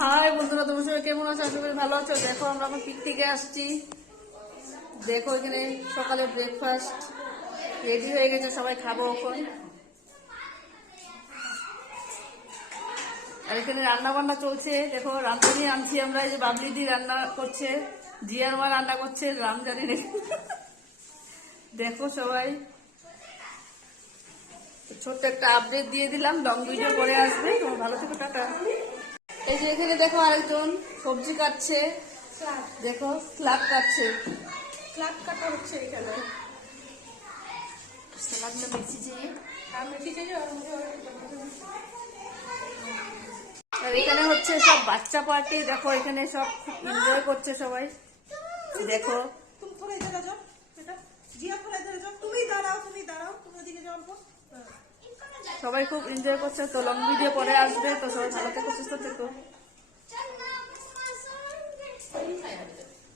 High বন্ধুরা, তোমার সবাই কেমন আছো? আশা করি ভালো আছো। দেখো আমরা এখন পিকনিকে আসছি। দেখো এখানে সকালে ব্রেকফাস্ট রেডি হয়ে গেছে, সবাই খাবো এখন। আর এখানে রান্না বান্না চলছে। দেখো রাঁধুনি আনছি আমরা, এই যে বাবলি দি রান্না করছে, জিয়ার মা রান্না করছে, রামজানি রে। দেখো সবাই, ছোট্ট একটা আপডেট দিয়ে দিলাম, লং ভিডিও পরে আসবে। তোমার ভালো থেকো, টাটা। এই যে এখানে দেখো আরেকজন সবজি কাটছে, দেখো স্ল্যাব কাটছে, স্ল্যাব কাটা হচ্ছে এখানে। স্ল্যাবটা বেশি चाहिए, বেশি चाहिए। আর এখানে হচ্ছে সব বাচ্চা পার্টি। দেখো এখানে সব খুব এনজয় করছে সবাই। দেখো সবাই খুব এনজয় করছে। তো লং ভিডিও পরে আসবে। তো সবাই ভালো থেকো, সুস্থ থেকো।